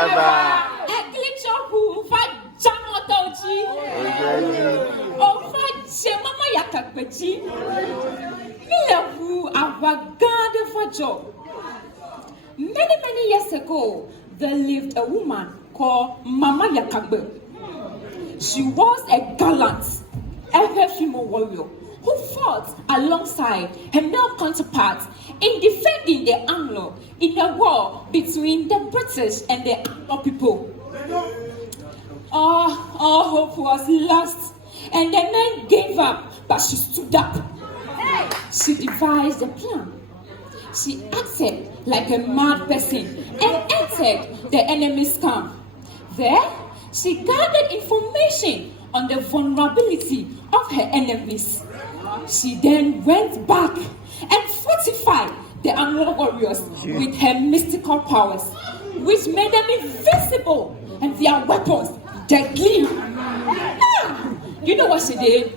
Eclipse who fight Jamotoji. Oh, fight Shemama Yakakbeji. Milavu Avagade for job. Many years ago, there lived a woman called Mama Yakagbe. She was a gallant, ever female warrior who fought alongside her male counterparts in defending the Anglo in a war between the British and the Anglo people. All hope was lost, and the men gave up, but she stood up. She devised a plan. She acted like a mad person and entered the enemy's camp. There, she gathered information on the vulnerability of her enemies. She then went back and fortified the Anglo warriors with her mystical powers, which made them invisible and their weapons deadly. You know what she did?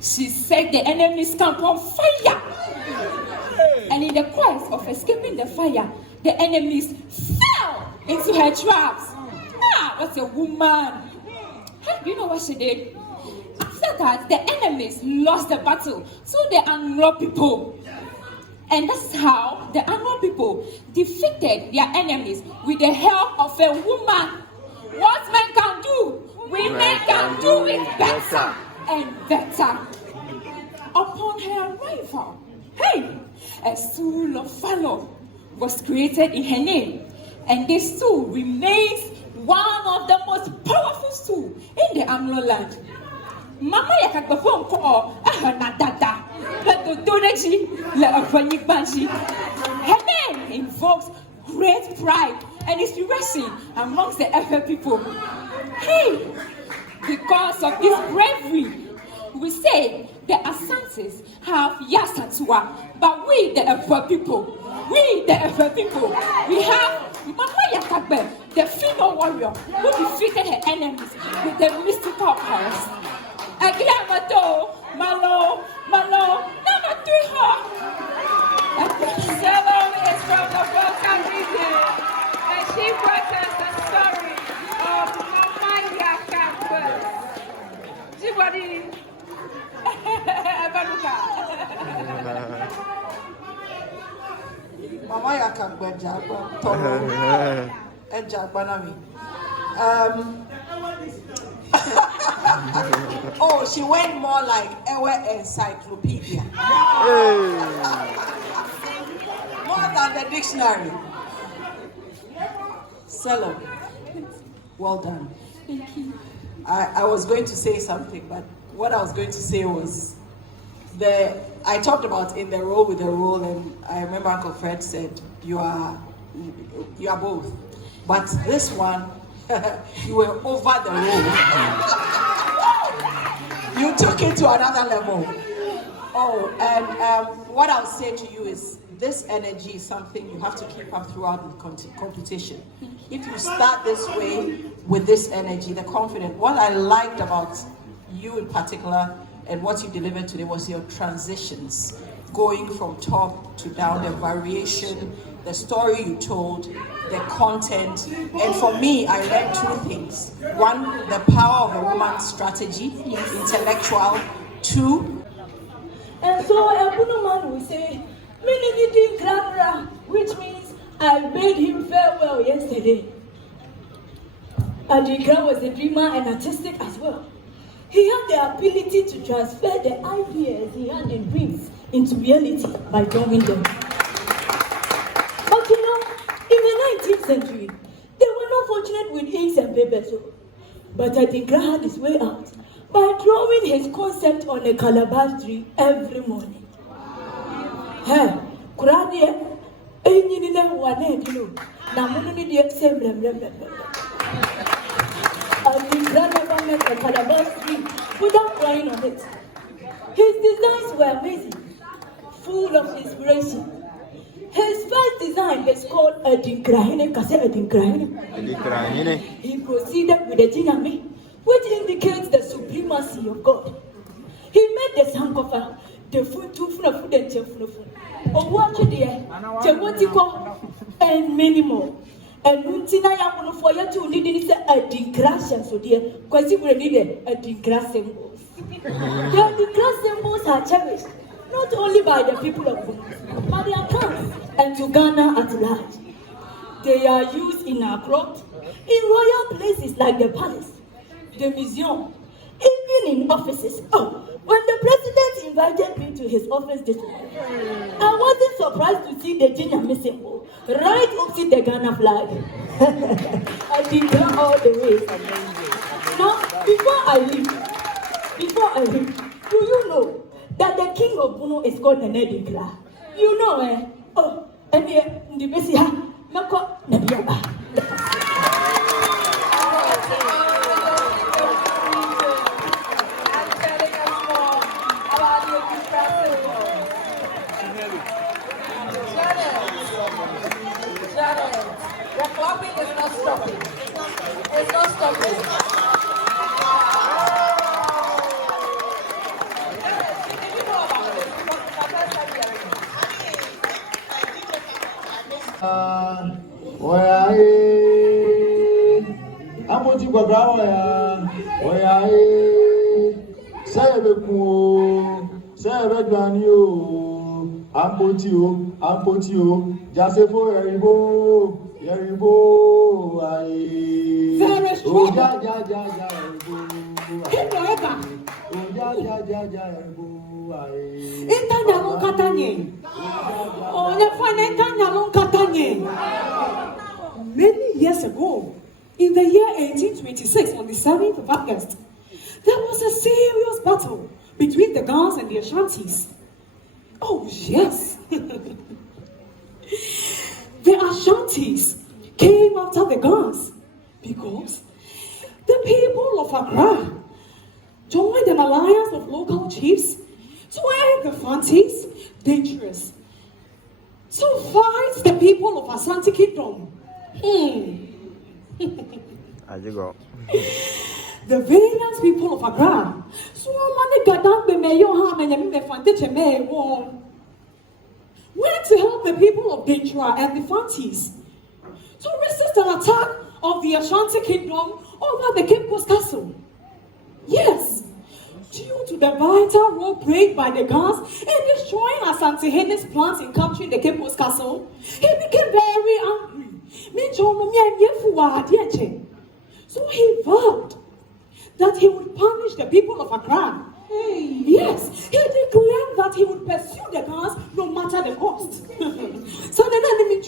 She set the enemy's camp on fire. And in the quest of escaping the fire, the enemies fell into her traps. What a woman! You know what she did? After that, the enemies lost the battle to the Anglo people. And that's how the Anglo people defeated their enemies with the help of a woman. What men can do, women can do it better and better. Upon her arrival, a stool of Pharaoh was created in her name, and this stool remains one of the most powerful stools in the Anglo land. Mama Yakakbefon ko nadada le dodoneji le afanyigbanji. Her name invokes great pride and inspiration amongst the Efe people. Because of this bravery, we say the Asantes have Yasatua, but we the Efe people, we have Mama Yakagbe, the female warrior who defeated her enemies with the mystical powers. Agiamato, Malo, number 3 her. Shalom is from the book of Eden, and she brought us the story of Mama Yakagbe. Jibadi, Evaluka. Mama Yakagbe Jagba, Toro, and Jagbanami. Oh, she went more like our encyclopedia. More than the dictionary. Selo, well done. Thank you. I was going to say something, but what I was going to say was I talked about in the role with the role, and I remember Uncle Fred said you are both, but this one you were over the role. You took it to another level. Oh, and what I'll say to you is this energy is something you have to keep up throughout the competition. If you start this way with this energy, the confidence, what I liked about you in particular and what you delivered today was your transitions, going from top to down, the variation, the story you told, the content. And for me, I learned 2 things. 1, the power of a woman's strategy, intellectual. 2, and so a woman will say, Minididi Grabra, which means I bade him farewell yesterday. Adikra was a dreamer and artistic as well. He had the ability to transfer the ideas he had in dreams into reality by drawing them. But you know, in the 19th century, they were not fortunate with inks and papers. But Adikra had his way out by drawing his concept on a calabash tree every morning. Kuradi, Enina Wane, Namunidi, Adikra never met a calabash tree without crying on it. His designs were amazing, full of inspiration. His first design is called Adinkrahine, Kase Adinkrahine. He proceeded with the jinami, which indicates the supremacy of God. He made the sankofa, the food food and chefunofu, Owachide, Chewotiko, and many more. And Nuntina Yamuno for you to need a digression, so dear, because you will need a digress symbols. The digress symbols are cherished not only by the people of Ghana, but their counts and to Ghana at large. They are used in our cloth, in royal places like the palace, the museum, even in offices. Oh, when the president invited me to his office this morning, I wasn't surprised to see the Jinyami symbol right opposite the Ghana flag. I did that all the way. Now, before I leave, do you know that the king of Bono is called Nenedikla? You know, eh? Oh, and here, in the Bessia, Nako Nebiaba. The clapping is not stopping. It's not stopping. Amoti Babrawa, say a beku, say a bedranio, Ampotio, Jasefo, Yeribo, There is trouble. Many years ago, in the year 1826, on the 7th of August, there was a serious battle between the Gans and the Ashantis. Oh, yes. The Ashantis came after the Gans because the people of Accra joined an alliance of local chiefs to aid the Fantis dangerous to fight the people of Asante Kingdom. The valiant people of Accra went to help the people of Dentra and the Fantis to resist an attack of the Ashanti Kingdom over the Cape Coast Castle. Yes, due to the vital role played by the Gans in destroying Asante Henne's plans in capturing the Cape Coast Castle, he became very angry. So he vowed that he would punish the people of Accra. Yes, he declared that he would pursue the Gans no matter the cost. So the enemy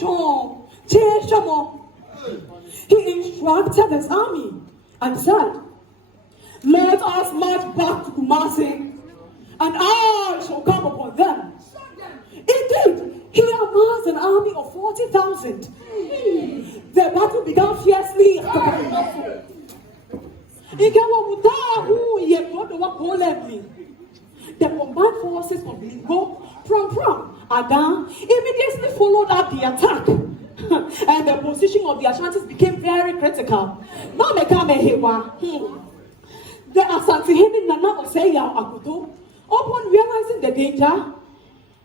he instructed his army and said, "Let us march back to Kumasi, and I shall come upon them." Indeed, he amassed an army of 40,000. The battle began fiercely. The combined forces of Lingo, Pram, Adan immediately followed up the attack. And the position of the Ashantis became very critical. Now they come here. The Asante Nana Oseya Akuto, upon realizing the danger,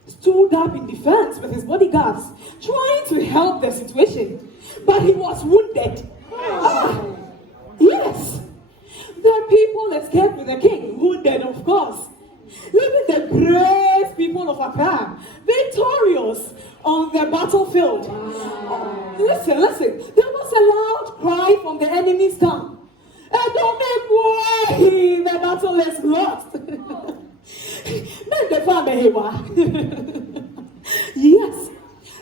stood up in defense with his bodyguards, trying to help the situation. But he was wounded. Yes. The people escaped with the king, wounded, of course, leaving the brave people of Accra victorious on the battlefield. Listen. There was a loud cry from the enemy's camp. And don't make way, the battle is lost. Yes,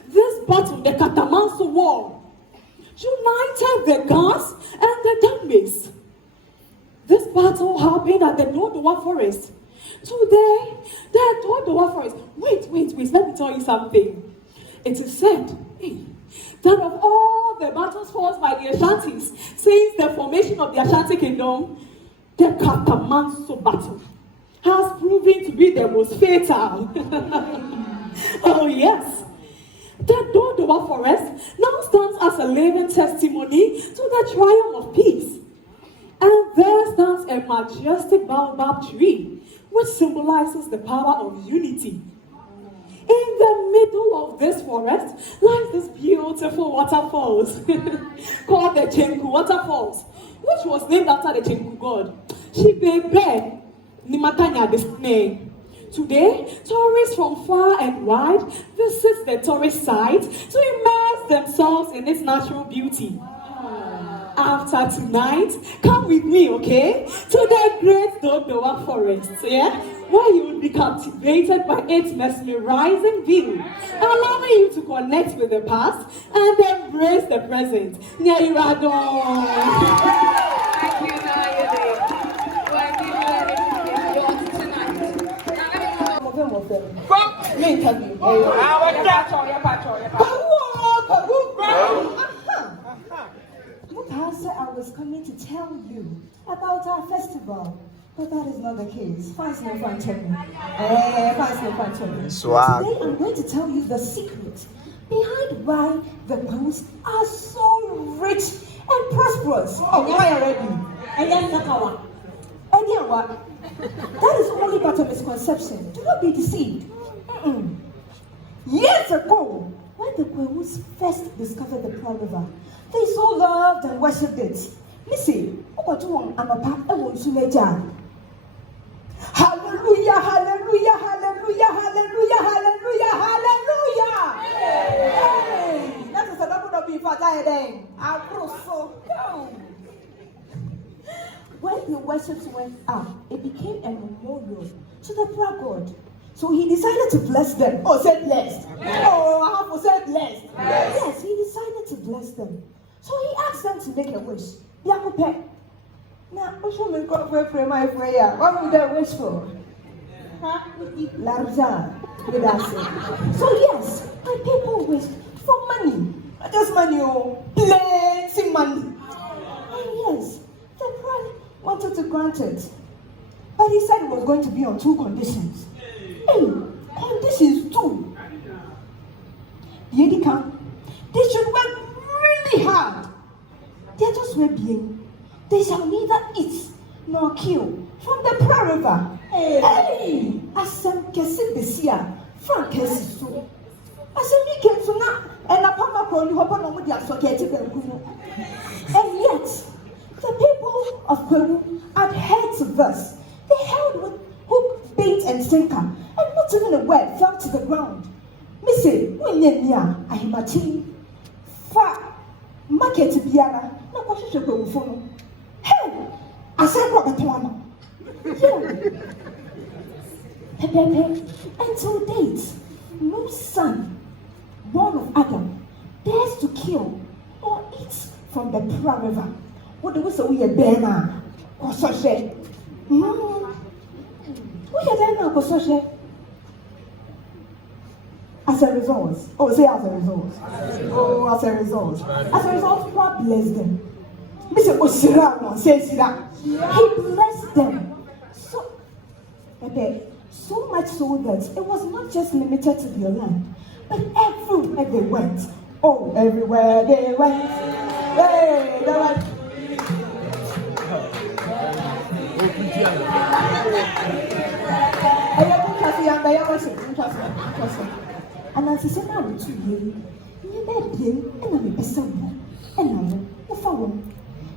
this battle, the Katamanso War, united the Gans and the Dambis. This battle happened at the Dodowa Forest. Today, the Dodowa Forest. Wait, let me tell you something. It is said that of all the battles fought by the Ashantis since the formation of the Ashanti Kingdom, the Katamanso battle has proven to be the most fatal. Oh yes. The Dodowa Forest now stands as a living testimony to the triumph of peace. And there stands a majestic baobab tree, which symbolizes the power of unity. In the middle of this forest lies this beautiful waterfalls called the Chenku Waterfalls, which was named after the Chenku god. Shibebe Nimatanya this name. Today, tourists from far and wide visit the tourist site to immerse themselves in its natural beauty. After tonight, come with me, okay, to the Great Dodowa Forest, yeah, where you will be captivated by its mesmerizing view, allowing you to connect with the past and embrace the present. Thank you, Nayeli. Muta said I was coming to tell you about our festival, but that is not the case. Fast no fun checking. Today I'm going to tell you the secret behind why the Kwewus are so rich and prosperous. Oh, why already? And then Nakawa. And then what? That is only but a misconception. Do not be deceived. Years ago, when the Kwewus first discovered the Pearl River, they so loved and worshipped it. Listen, hallelujah, hallelujah, hallelujah, hallelujah, hallelujah, hallelujah, hallelujah. Hey, that is a double W for that. When the worship went up, it became a memorial to the prayer god. So he decided to bless them. Oh, said blessed. Oh, I have to say blessed. Yes, he decided to bless them. So he asked them to make a wish. Yakupe. Now, what should we go for my prayer? What would they wish for? Huh? Larza. So yes, my people wished for money. Not just money, oh, plenty money. And yes, the prophet wanted to grant it. But he said it was going to be on two conditions. Hey, conditions too. They should work really hard. They're just well-being. They shall neither eat nor kill from the prayer river. Hey, Asem Kesi Besia, Frank Kesi so. Asem came to now, and a papa called you upon the associated. And yet, the people of Peru adhered to this. They held with hook, bait, and sinker, and not even a word fell to the ground. Missy, when you're I'm a team. Fa, market biara, no question to go. Hey, I said, Robert One. Until date, no son born of Adam dares to kill or eat from the prayer river. What do we say? We are Bena or Soshe. We are Bena or Soshe. As a result, say as a result. As a result, God blessed them. Mr. Osira says that He blessed them. So much so that it was not just limited to their land, but everywhere they went. Oh, everywhere they went. Hey, they went. And as I said, I'm to you. You may be, and I'm a person, and I'm a phone.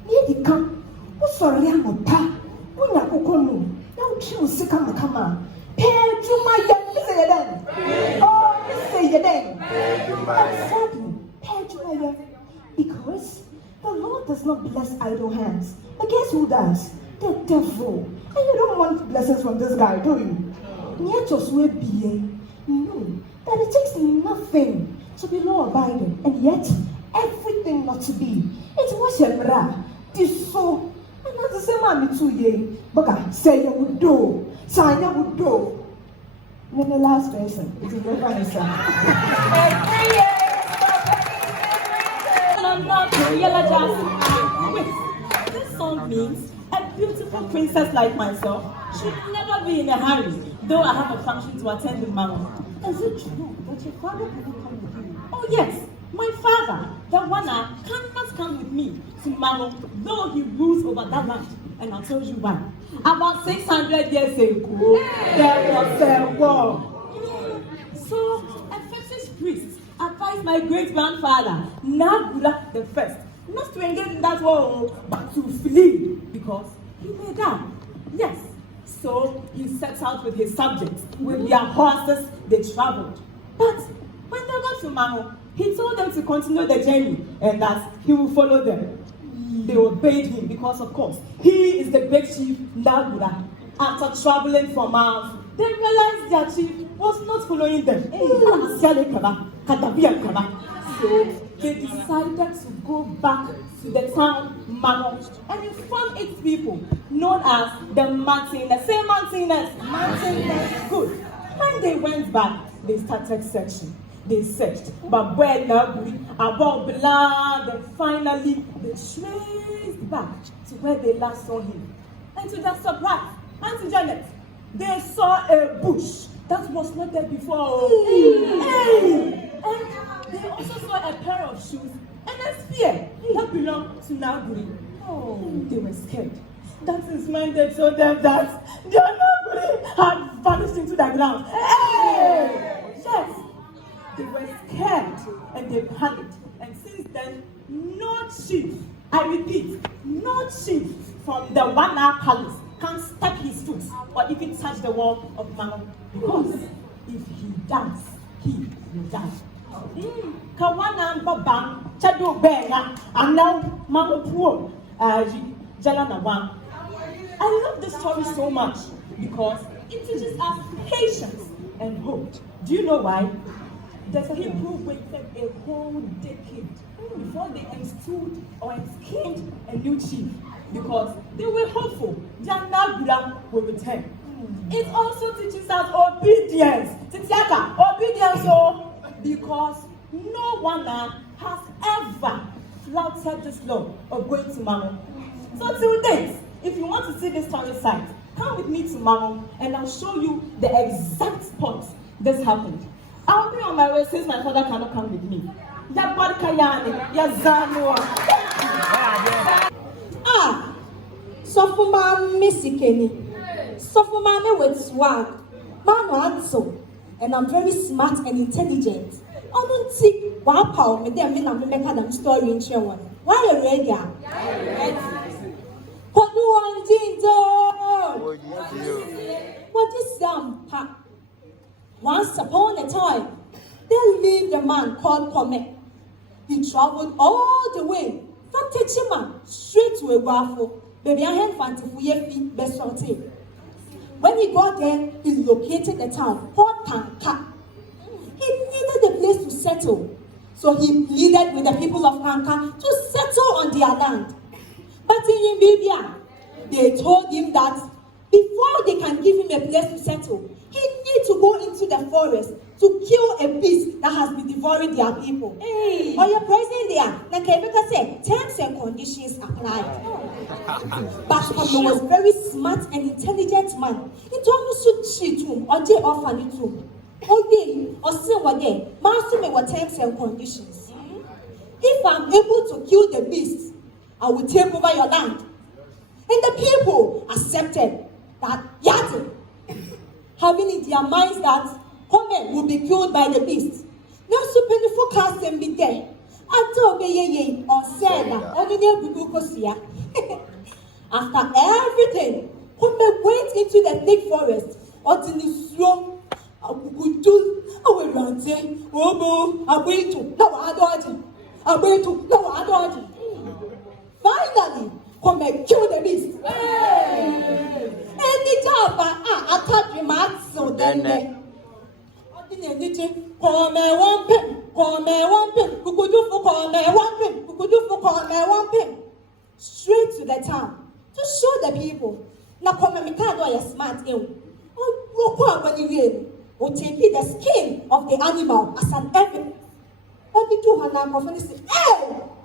You come. What's sorry, I'm a pa. When I go home, now choose to come. Pay to my young, say then. Oh, say then. Sadly, pay to my young. Because the Lord does not bless idle hands. But guess who does? The devil. And you don't want blessings from this guy, do you? Yet just will be. No. That it takes nothing to be law-abiding, and yet everything not to be. It was a this so, and not the same man to ye, but I say you would do, sign you would do. Then the last person, it is your funny son. This song means a beautiful princess like myself should never be in a hurry, though I have a function to attend in Mango. Is it true that your father cannot come with you? Oh yes, my father, the one cannot come with me to Mango, though he rules over that land. And I'll tell you why. About 600 years ago, there was a war. So advised my great-grandfather, Nagula the First, not to engage in that war, but to flee, because he may die. Yes. So he sets out with his subjects. With their horses, they traveled. But when they got to Mano, he told them to continue the journey and that he will follow them. They obeyed him because, of course, he is the great chief Nagula. After traveling for miles, they realized their chief was not following them. So they decided to go back to the town Mano and inform its people, known as the Martinez. Say Martinez. Martinez. Good. When they went back, they started searching. They searched, but where Naguri, about blood, and finally they traced back to where they last saw him. And to their surprise, Auntie Janet, they saw a bush that was not there before. Hey. And they also saw a pair of shoes and a spear that belonged to Naguri. Oh, they were scared. That is when they told them that their Naguri had vanished into the ground. Hey! Yes, they were scared and they panicked. And since then, no chief, I repeat, no chief from the Wana Palace can step his foot or even touch the wall of Mano, because if he dies, he will die. Kawana Baba, Chadu Bena, and now Mano Puo, Jalana Wan. I love this story so much because it teaches us patience and hope. Do you know why? The Hebrew waited a whole decade before they installed or schemed a new chief, because they were hopeful Nagula will return. It also teaches us obedience. Titiaka, obedience, because no one has ever flouted this law of going to Mano. So till date, if you want to see this story site, come with me to Mano and I'll show you the exact spot this happened. I'll be on my way since my father cannot come with me. Sofuma Missikeni. Sofuma me with swag. Man answer. And I'm very smart and intelligent. I don't see one power with them and make them story in Sherwan. Why are you ready? What do you want, Ginger? What is some? Once upon a time, there lived a man called Kome. He traveled all the way from Techima straight to a waffle. Baby, I had fancy for your feet, best sorting. When he got there, he located the town, Port Kanka. He needed a place to settle, so he pleaded with the people of Kanka to settle on their land. But in Libya, they told him that before they can give him a place to settle, he needs to go into the forest to kill a beast that has been devouring their people. Hey. Or you're present there, like Rebecca said, terms and conditions apply. But Pablo was very smart and intelligent man. He told me to cheat him or they offer it to him. Or say what they, master me what terms and conditions. If I'm able to kill the beast, I will take over your land. And the people accepted that Yati, having in their minds that Kome will be killed by the beast. Now, so painful cast and be there. Until ye on Sena, only near after everything, Kome went into the thick forest, or in the slow. I will run saying, oh, I'm going to, no, I don't. I'm going to, no, I don't. Finally, come and kill the beast. And the job, I thought you might so then. Come one pin, who could do for come one pin, who could do for come one pin. Straight to the town to show the people. Now come and can't do a smart ill. Oh, when you will, or take the skin of the animal as an evidence. What did you have now? Hey,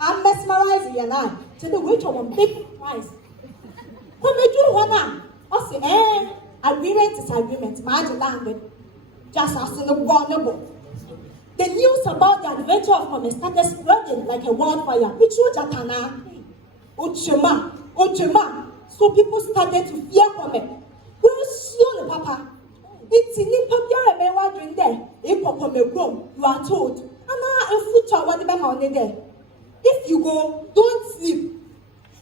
I'm mesmerizing you now. To the witch of a big price. What did you want now? I say, agreement is agreement. Mind landed. Just as in the vulnerable. The news about the adventure of Kome started spreading like a wildfire. Which was Jatana? Ochema. So people started to fear Kome. Very soon, Papa. It's in the Papa, I may wondering there. If Kome grown, you are told. a foot or whatever money there. If you go, don't sleep.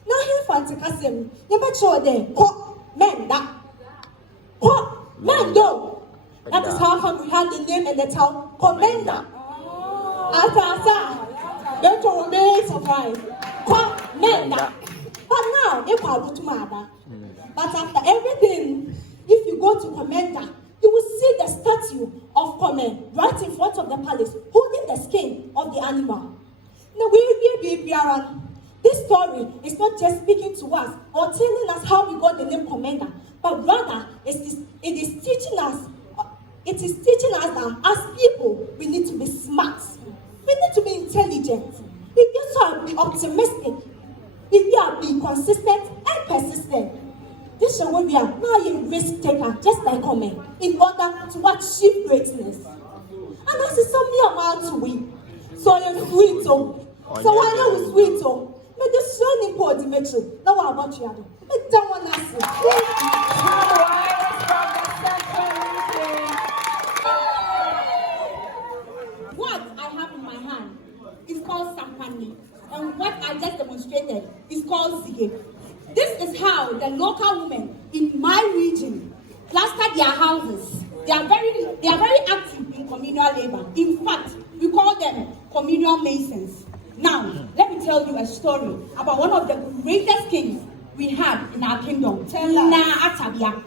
Now here for Antikasem, you make sure they men that. Men do. That is how we had the name and the town commander. After don't remain surprised. Commander. But now, if I go to Maba, but after everything, if you go to commander, you will see the statue of Command right in front of the palace, holding the skin of the animal. Now, this story is not just speaking to us or telling us how we got the name Commander, but rather it is teaching us that as people, we need to be smart. We need to be intelligent. We need to be optimistic. We need to be consistent and persistent. This is what we are now a risk taker, just like Command, in order to achieve greatness. And that's something about to win. So you're sweet, so why not sweet, oh? But this so important, Mitchell. Now, what about you? I don't want to see. What I have in my hand is called Sampani, and what I just demonstrated is called Sige. This is how the local women in my region plaster their houses. They are very active in communal labor. In fact, we call them communal masons. Now, let me tell you a story about one of the greatest kings we had in our kingdom. Na Atabia.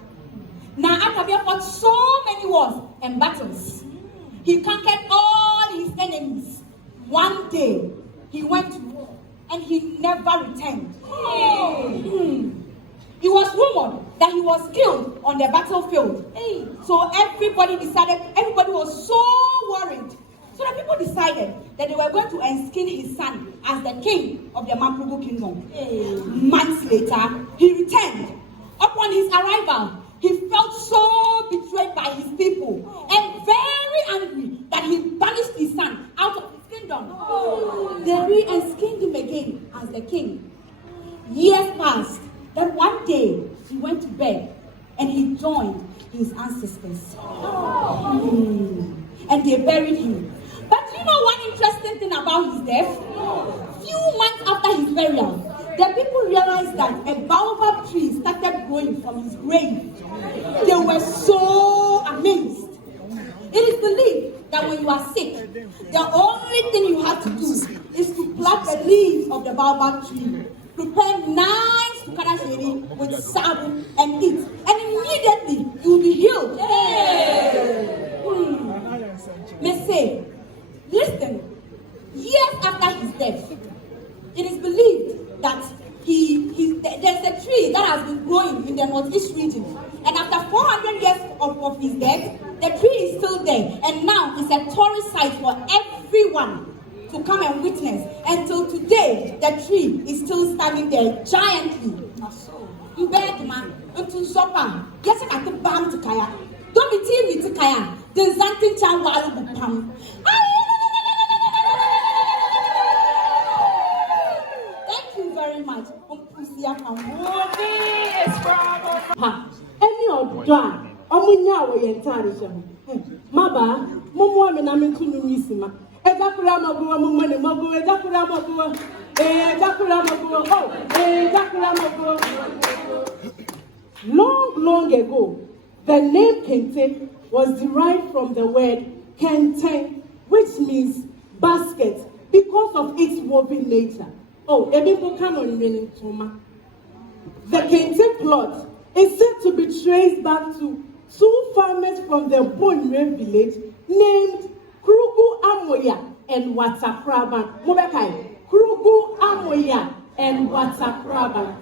Na Atabia fought so many wars and battles. He conquered all his enemies. One day, he went to war and he never returned. It was rumored that he was killed on the battlefield. So everybody was so worried. So the people decided that they were going to enskin his son as the king of the Mampugu kingdom. Months later, he returned. Upon his arrival, he felt so betrayed by his people and very angry that he banished his son out of his kingdom. They re-enskinned him again as the king. Years passed. Then one day, he went to bed and he joined his ancestors. And they buried him. But you know one interesting thing about his death? Few months after his burial, the people realized that a baobab tree started growing from his grave. They were so amazed. It is believed that when you are sick, the only thing you have to do is to pluck the leaves of the baobab tree, prepare nice sukara with sabu and eat, and immediately you will be healed. May say, listen, years after his death, it is believed that there's a tree that has been growing in the northeast region. And after 400 years of his death, the tree is still there. And now it's a tourist site for everyone to come and witness. Until today, the tree is still standing there giantly. You beg man, until Zopa, yes, I can bam to Kaya. Don't be TV to Kaya. There's something to Pam. Thank you very much. Any of that, Omunya way entirely. Maba, Momo, and I'm into Numisima. Long ago, the name Kente was derived from the word Kenten, which means basket, because of its woven nature. Oh, Ebimbo Canon meaning Toma. The Kente plot is said to be traced back to two farmers from the Bonre village named Krugu Amoya and Watakraban. Mobekai, Krugu Amoya and Watakraban.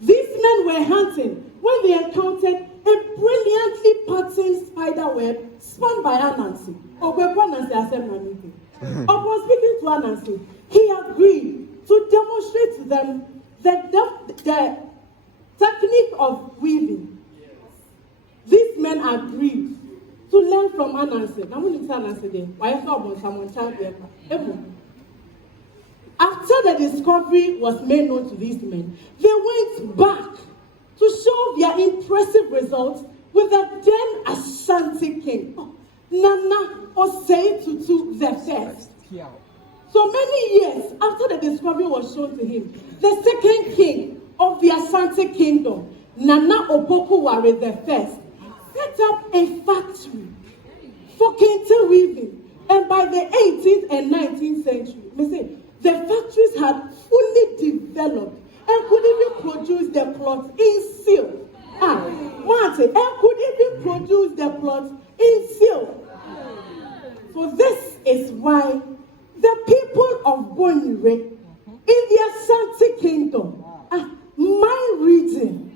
These men were hunting when they encountered a brilliantly patterned spider web spun by Anansi. Upon speaking to Anansi, he agreed to demonstrate to them the technique of weaving. These men agreed to learn from Anansi. I'm going to tell Anansi again. Why someone child? After the discovery was made known to these men, they went back to show their impressive results with the then Ashanti king. Nana Osei Tutu the first. So many years after the discovery was shown to him, the second king of the Asante kingdom, Nana Opoku-Ware the first, set up a factory for kente weaving. And by the 18th and 19th century, the factories had fully developed and could even produce the cloth in silk. And could even produce the cloth in silk. So this is why the people of Bonyire in the Asante Kingdom, my region,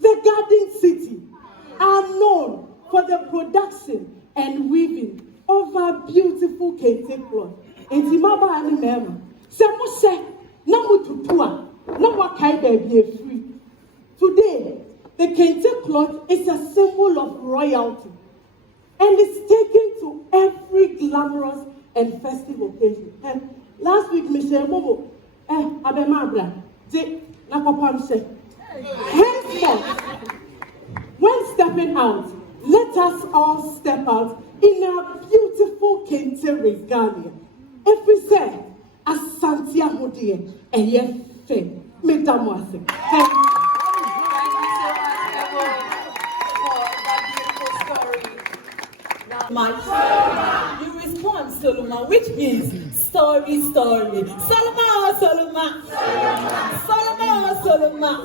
the Garden City, are known for the production and weaving of a beautiful kente cloth. Intimaba ani mema. Se mo se na mututua na wakai baby free. Today, the kente cloth is a symbol of royalty and is taken to every glamorous and festive occasion. And last week, Michelle Momo, Abemabra, de Nakopamse. Henceforth, when stepping out, let us all step out in our beautiful kente regalia. If we say, Asante Ahodie, and yes, say, Madam Wase. Thank you so much, for that beautiful story. Now, you respond, Solomon, which means story. Solomon or Solomon? Solomon or Solomon?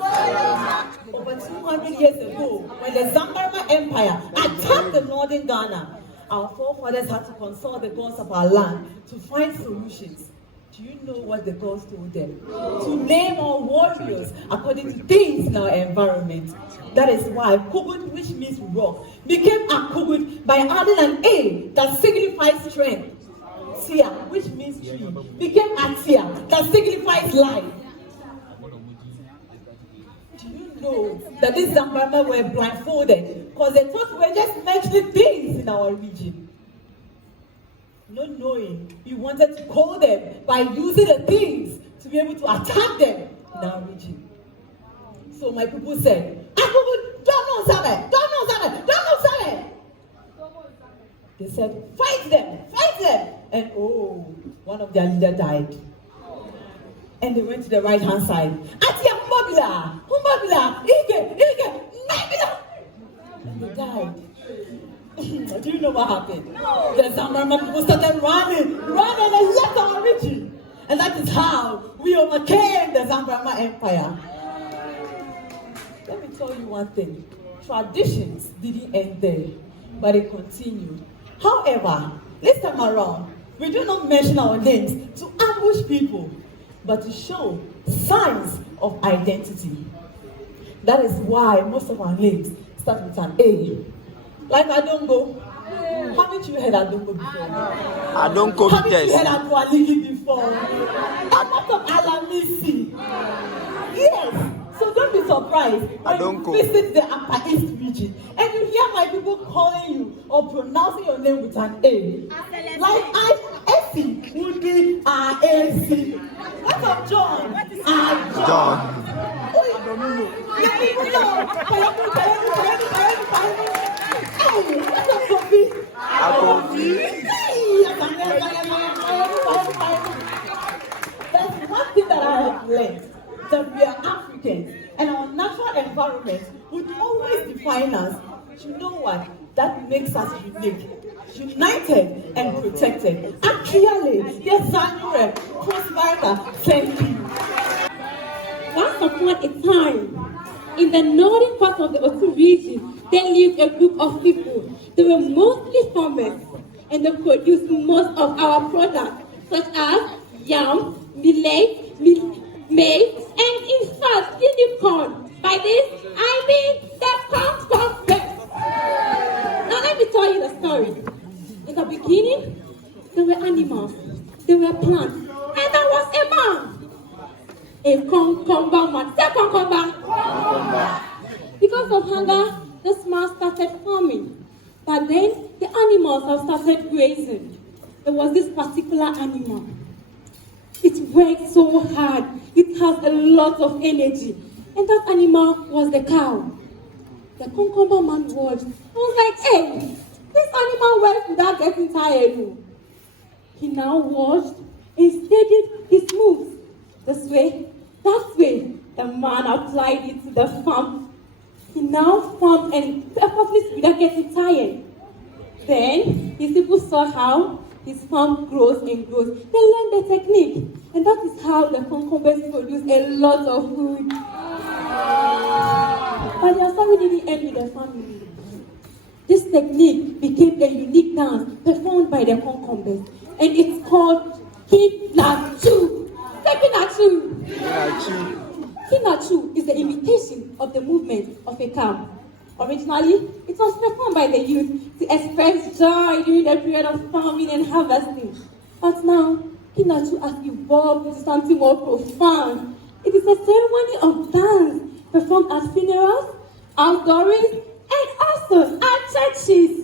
Over 200 years ago, when the Zambarama Empire attacked the northern Ghana, our forefathers had to consult the gods of our land to find solutions. Do you know what the gods told them? To name our warriors according to things in our environment. That is why Kubut, which means rock, became Akubut by adding an A that signifies strength. Tia, which means tree, became Atia that signifies life. Do you know that these Zambarama were blindfolded because they thought we were just mentioning things in our region? Not knowing, we wanted to call them by using the things to be able to attack them in our region. So my people said, don't know Sabe. They said, fight them. And one of their leaders died. And they went to the right hand side. Atia Humbabila, Ige, and they died. Do you know what happened? No. The Zambarama people started running and left our region. And that is how we overcame the Zambarama Empire. Let me tell you one thing. Traditions didn't end there, but it continued. However, this time around, we do not mention our names to ambush people, but to show signs of identity. That is why most of our names start with an A. Like Adongo. Haven't you heard Adongo before? Adongo Haven't you heard Adwaligi before? A lot of Alamisi. Yes. So don't be surprised when you visit the Upper East region and you hear my people calling you or pronouncing your name with an A. Like Essie would be A-C. What of John? John. There's one thing that I have learned, that we are Africans and our natural environment would always define us. You know what? That makes us unique, united and protected. Actually, yes, Samuel, Prosperita, thank you. Once upon a time, in the northern part of the Otu region, there lived a group of people. They were mostly farmers, and they produced most of our products, such as yam, millet, maize, and in fact, unicorn. By this, I mean the corn best. Now let me tell you the story. In the beginning, there were animals, there were plants, and there was a man. A concomba man. Say concomba. Because of hunger, this man started farming. But then the animals have started grazing. There was this particular animal. It worked so hard. It has a lot of energy. And that animal was the cow. The concomba man watched. I was like, hey, This animal works without getting tired. Oh. He now watched and studied his moves. This way, that way, the man applied it to the farm. He now farmed and effortlessly without getting tired. Then his people saw how his farm grows and grows. They learned the technique, and that is how the cucumbers produce a lot of food. But their story didn't end with the family. This technique became a unique dance performed by the cucumbers, and it's called Kinachu. Say Kinachu. Kinachu is the imitation of the movement of a cow. Originally, it was performed by the youth to express joy during the period of farming and harvesting. But now, Kinachu has evolved into something more profound. It is a ceremony of dance performed at funerals, outdoors, and also at churches.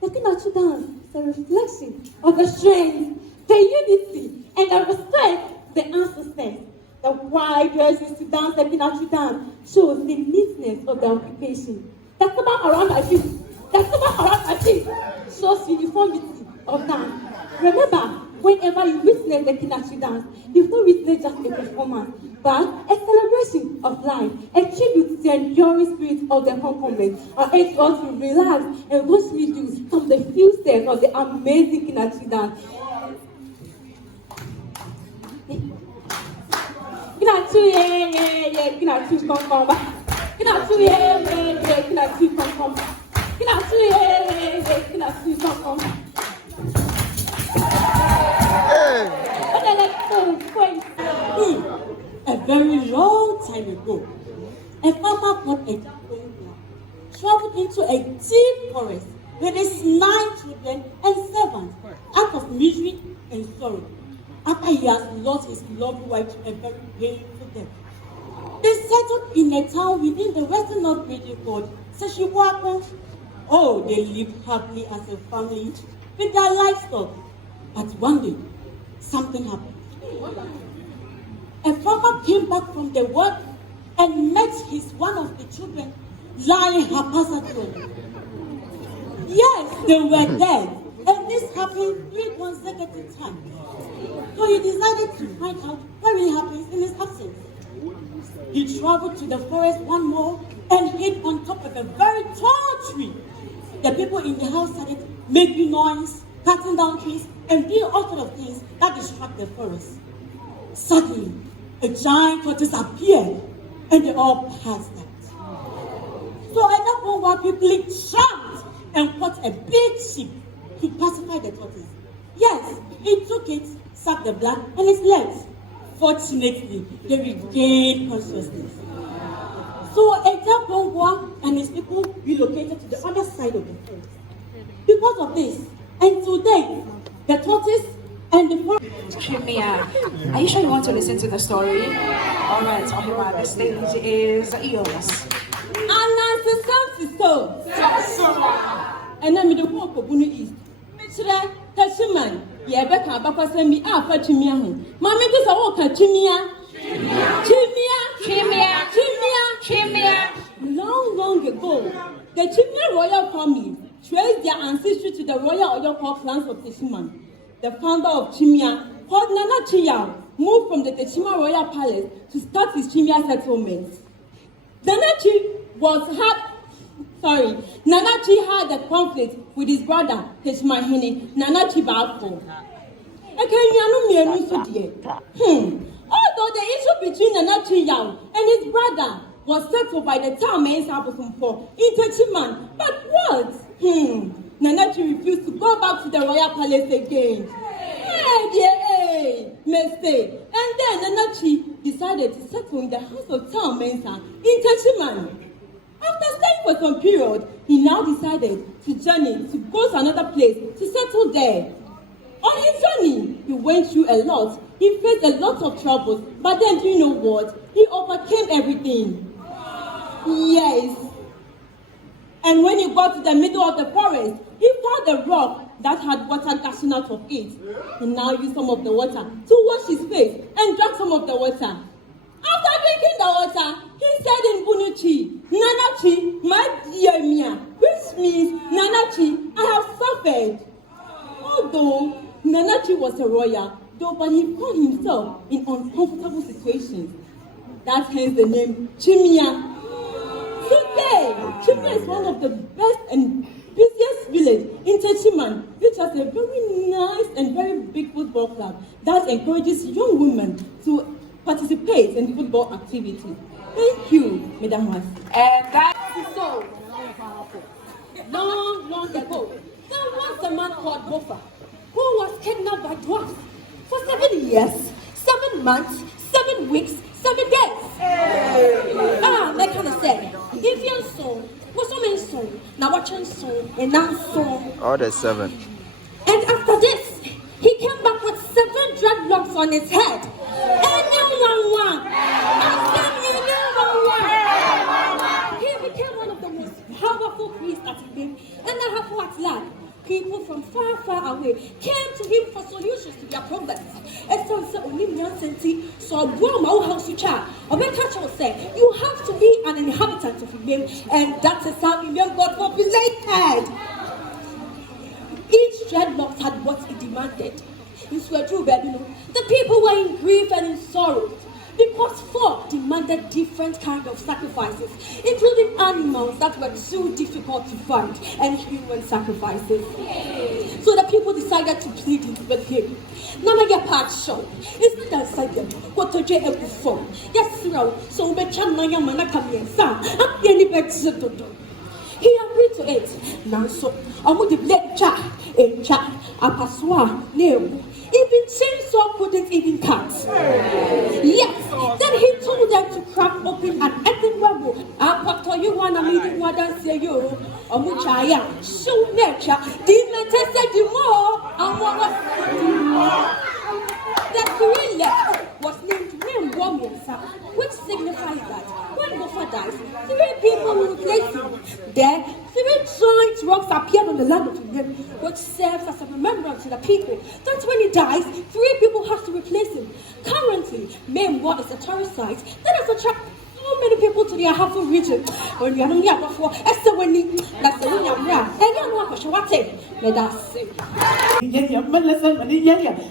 The Kinachu dance is a reflection of the strength, the unity, and the respect the ancestors. The white dresses to dance the Kinachu dance shows the neatness of the occupation. The turban around my feet, shows uniformity of dance. Remember, whenever you witness the Kinachu dance, you don't witness just a performance, but a celebration of life, a tribute to the enduring spirit of the cucumbers. I urge us to relax and watch me do some of the few steps of the amazing Kinachu dance. Kinachu, yeah, Kinachu, come. Kinachu, yeah, Kinachu, come. Kinachu, yeah, Kinachu, come. A very long time ago, a farmer called a traveled into a deep forest with his 9 children and servants out of misery and sorrow after he has lost his loved wife to a very painful death. They settled in a town within the western North region called Seshiwako. Oh, they lived happily as a family with their livestock. But one day, something happened. A farmer came back from the work and met one of the children lying haphazardly. Yes, they were dead, and this happened 3 consecutive times. So he decided to find out what really happens in his absence. He traveled to the forest one more and hid on top of a very tall tree. The people in the house started making noise, cutting down trees, and doing all sorts of things that distract the forest. Suddenly, a giant tortoise appeared, and they all passed out. So Anaponwa quickly jumped and caught a big sheep to pacify the tortoise. Yes, he took it, sucked the blood, and his legs. Fortunately, they regained consciousness. So Anaponwa and his people relocated to the other side of the forest. Because of this, and today, the tortoise and the forest. Trivia. Are you sure you want to listen to the story? Alright, Ohima, the stage is yours. And I'm the walk of Bunu East. Mitra, Tashuman, Yabaka, Bakasami, Alpha Chimia. Mammy, this a walk at Chimia. Chimia. Long ago, the Chimia royal family traced their ancestry to the royal Oyo clans of Tashuman. The founder of Chimia, called Nana Chiyao, moved from the Techima Royal Palace to start his Chimia settlement. Nanachi had a conflict with his brother, Techima Hine, Nanachi Bafo. Although the issue between Nanachi Yao and his brother was settled by the town men Sabusumpo in Techiman, but what? Nanachi refused to go back to the royal palace again. Mistake. And then Nanachi decided to settle in the house of Town Mensa in Techiman. After staying for some period, he now decided to journey to go to another place to settle there. On his journey, he went through a lot. He faced a lot of troubles, but then do you know what? He overcame everything. Yes. And when he got to the middle of the forest, he found a rock that had water gushing out of it. He now used some of the water to wash his face and drank some of the water. After drinking the water, he said in Bunuchi, Nanachi, my dear Mia, which means Nanachi, I have suffered. Although Nanachi was a royal, but he found himself in uncomfortable situations. That's hence the name Chimia. Today, Chimia is one of the best and busiest village in Techiman, which has a very nice and very big football club that encourages young women to participate in football activities. Thank you, Madam Mas. And that is so long ago, there was a man called Bofa who was kidnapped by dwarfs for 7 years, 7 months, 7 weeks, 7 days. That kind of say, if you're so, what's so many songs? Now watching song and now song. All the 7. And after this, he came back with 7 dreadlocks on his head. He became one of the most powerful priests at him, and I have what like people from far away came to him for solutions to their problems. And so only so house you say you have to be an inhabitant of him, and that is how Indian God populated. Each dreadlocks had what it demanded. In Swedru, the people were in grief and in sorrow because folk demanded different kinds of sacrifices, including animals that were too difficult to find and human sacrifices. So the people decided to plead with him. Nana ya part show. It's not that second. What to do every form. Yes, no. So we can now mana come in. Up any bed to do. He agreed to it. Now so I would have let cha a cha a passoir name. Even chainsaw couldn't even cut. Yes. Then he told them to crack open an earthenware bowl. After you want to meet what I say you, Omuchaya, shoot nature, demon tested you more, and what was the 3 left was named Womiansa, which signifies that when Bofa dies, 3 people will replace him. There, 3 giant rocks appeared on the land of him, which serves as a remembrance to the people that when he dies, 3 people have to replace him. Currently, Memwa is a tourist site that has attracted so many people to the Ahafo region. When you are only about for Esther, that's the one you are, and you know what let us say.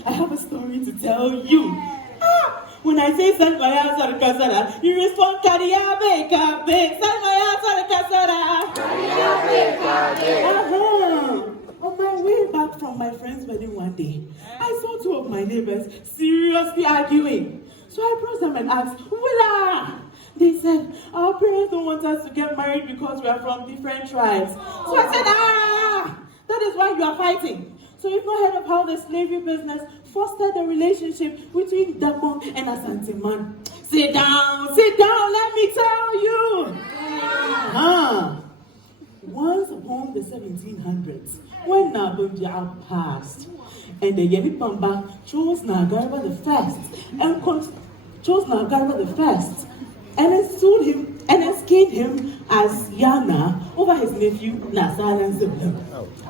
I have a story to tell you. When I say Salvaya Sarkasara, you respond Kariabe Kabe, Salvaya Sarkasara. On my way back from my friend's wedding one day, I saw 2 of my neighbors seriously arguing. So I approached them and asked, Willa! They said, our parents don't want us to get married because we are from different tribes. So I said, that is why you are fighting. So you've not heard of how the slavery business fostered the relationship between Damon and Asanteman. Sit down, let me tell you. Once upon the 1700s, when Nabunja passed, and the Yenipamba chose Nagarba the first, and installed him and enslaved him as Yana over his nephew Nasalan Ziblim.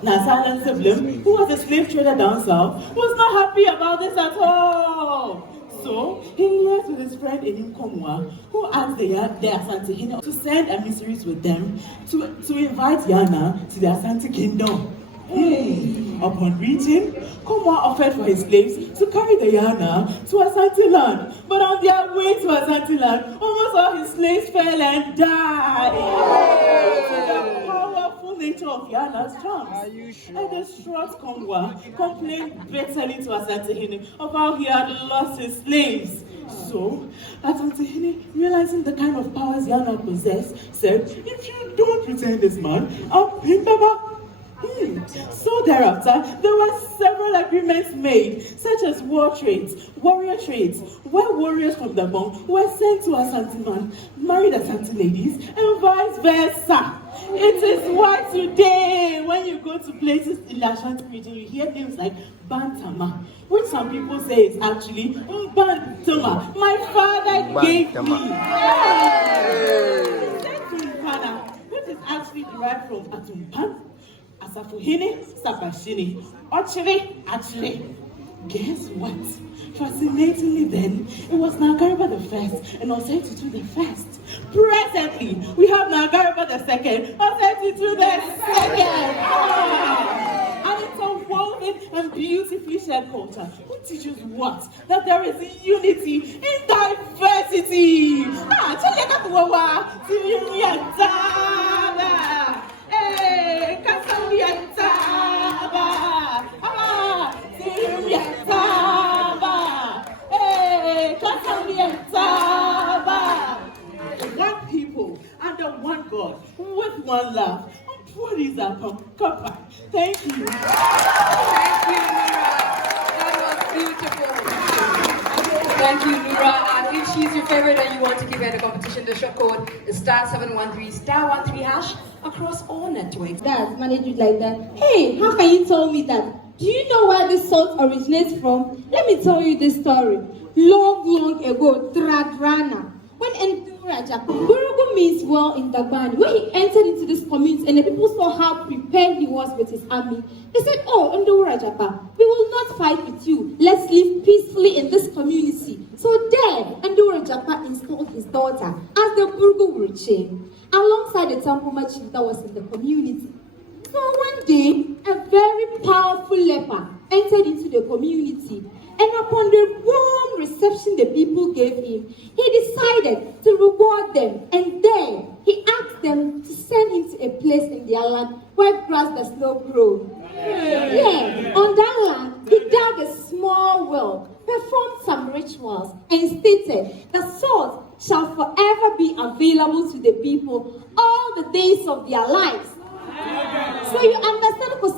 Nasalan Ziblim, who was a slave trader down south, was not happy about this at all. So he liaised with his friend Enim Komwa, who asked the Asante to send emissaries with them to invite Yana to the Asante kingdom. Upon reaching, Komwa offered for his slaves to carry the Yana to Asante land. But on their way to Asante land, almost all his slaves fell and died. The powerful nature of Yana's charms. And the distraught Komwa complained bitterly to Asante of how he had lost his slaves. So, Asante, realizing the kind of powers Yana possessed, said, if you don't return this man, I'll bring them up. So thereafter, there were several agreements made, such as warrior trades, where warriors from the Bong were sent to Asanteman, married Asante ladies, and vice versa. It is why today, when you go to places in the Ashanti region, you hear things like Bantama, which some people say is actually Bantama. My father gave me. Which is actually derived from Atumpan. Asafuhini, Sapashini, actually. Guess what? Fascinatingly then, it was Nagaraba the first and Osetitu the first. Presently, we have Nagaraba the second, Osetitu the second. And it's a woven and beautifully shared culture. Who teaches what? That there is unity in diversity. Hey, one people under one God with one love. What is that? Thank you. Thank you, Nura. That was beautiful. Thank you, Nura. And if she's your favorite and you want to give her the competition, the short code is *713*13# across all networks. That manage it like that. Hey, how can you tell me that? Do you know where this salt originates from? Let me tell you this story. Long ago, Tradrana, when Raja, Burugu means well in Dagbani. When he entered into this community and the people saw how prepared he was with his army, they said, "Oh, Rajapa, we will not fight with you. Let's live peacefully in this community." So there, Rajapa installed his daughter as the Burugu Wuruche, alongside the Tampoma chief that was in the community. So one day, a very powerful leper entered into the community, and upon the warm reception the people gave him, he decided to reward them, and then he asked them to send him to a place in their land where grass does not grow. Yeah, on that land, he dug a small well, performed some rituals, and stated that salt shall forever be available to the people all the days of their lives. So you understand, because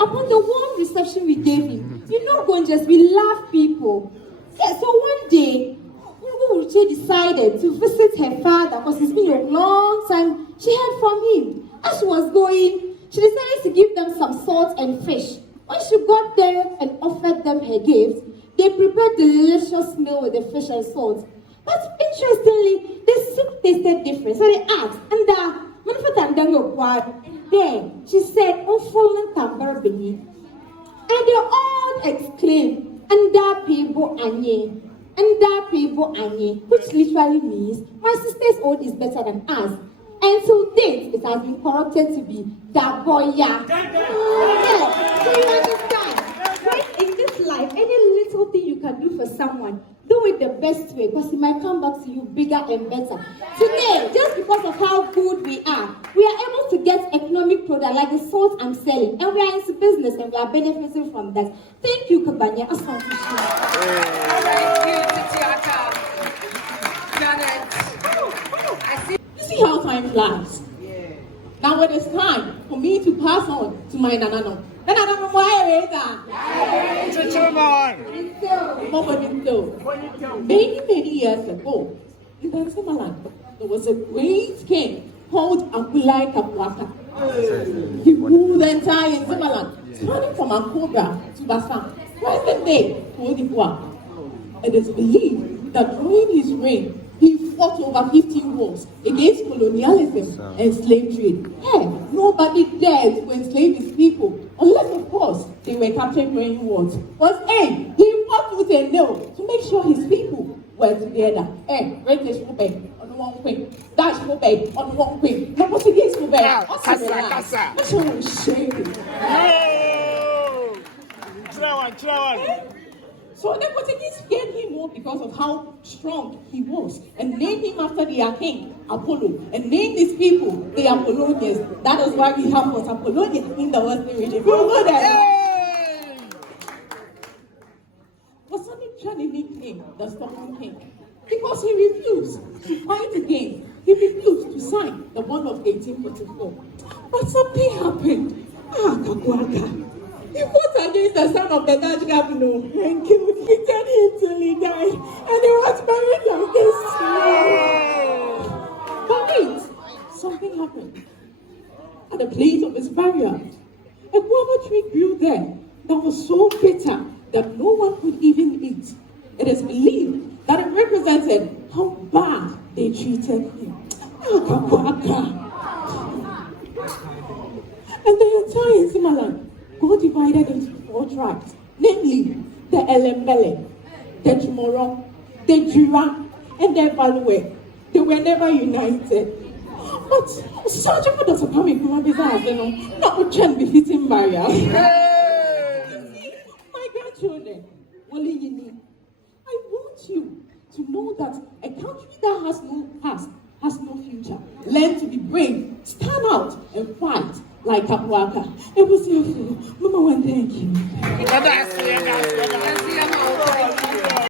upon the warm reception we gave him, you know, Gonjas, we love people. Yeah, so one day, Uche decided to visit her father because it's been a long time she heard from him. As she was going, she decided to give them some salt and fish. When she got there and offered them her gift, they prepared delicious meal with the fish and salt. But interestingly, the soup tasted different. So they asked, and then she said, "Oh, fallen tambar beneath." And they all exclaimed, "And that people anye, which literally means my sister's own is better than us. And to date, it has been corrupted to be Daboya. Yeah, so you understand? Right? In this life, any little thing you can do for someone, do it the best way, because it might come back to you bigger and better. Today, just because of how good we are able to get economic product like the salt I'm selling, and we are into business and we are benefiting from that. Thank you, Kabanya. Thank you, Titiaka. Janet. You see how time flies? Yeah. Now it is time for me to pass on to my Nanano. Many years ago, in Tanzania, there was a great king called Akulai Kapwaka. He ruled the entire Zimaland, starting from Ankobra to Bassam, present day Cote d'Ivoire. It is believed that during his reign, he fought over 15 wars against colonialism and slave trade. Hey, nobody dared to enslave his people, unless, of course, they were captured during wars. But hey, he fought with a nail to make sure his people were together. Hey, British will be on one quick, Dutch will be on one quick, no Portuguese will be on Casa. What's your shame? So the Portuguese feared him more because of how strong he was, and named him after their king, Apollo, and named his people the Apollonians. That is why we have what Apollonia in the Western region. Go there. Was something trying to nickname the Stubborn King because he refused to fight again. He refused to sign the bond of 1844. But something happened. Kakwaka. He fought against the son of the Dutch governor and killed him till he died, and he was buried against him. But wait, something happened. At the place of his burial, a guava tree grew there that was so bitter that no one could even eat. It is believed that it represented how bad they treated him. And the entire Zimaland God divided into 4 tribes, namely the Elembele, the Jumoro, the Jura, and the Evaluate. They were never united. But such a doesn't come in my business, you know, not can be hitting barrier. My grandchildren, only you need. I want you to know that a country that has no past has no future. Learn to be brave, stand out, and fight like Kapuaka. It was beautiful. Mama, thank you.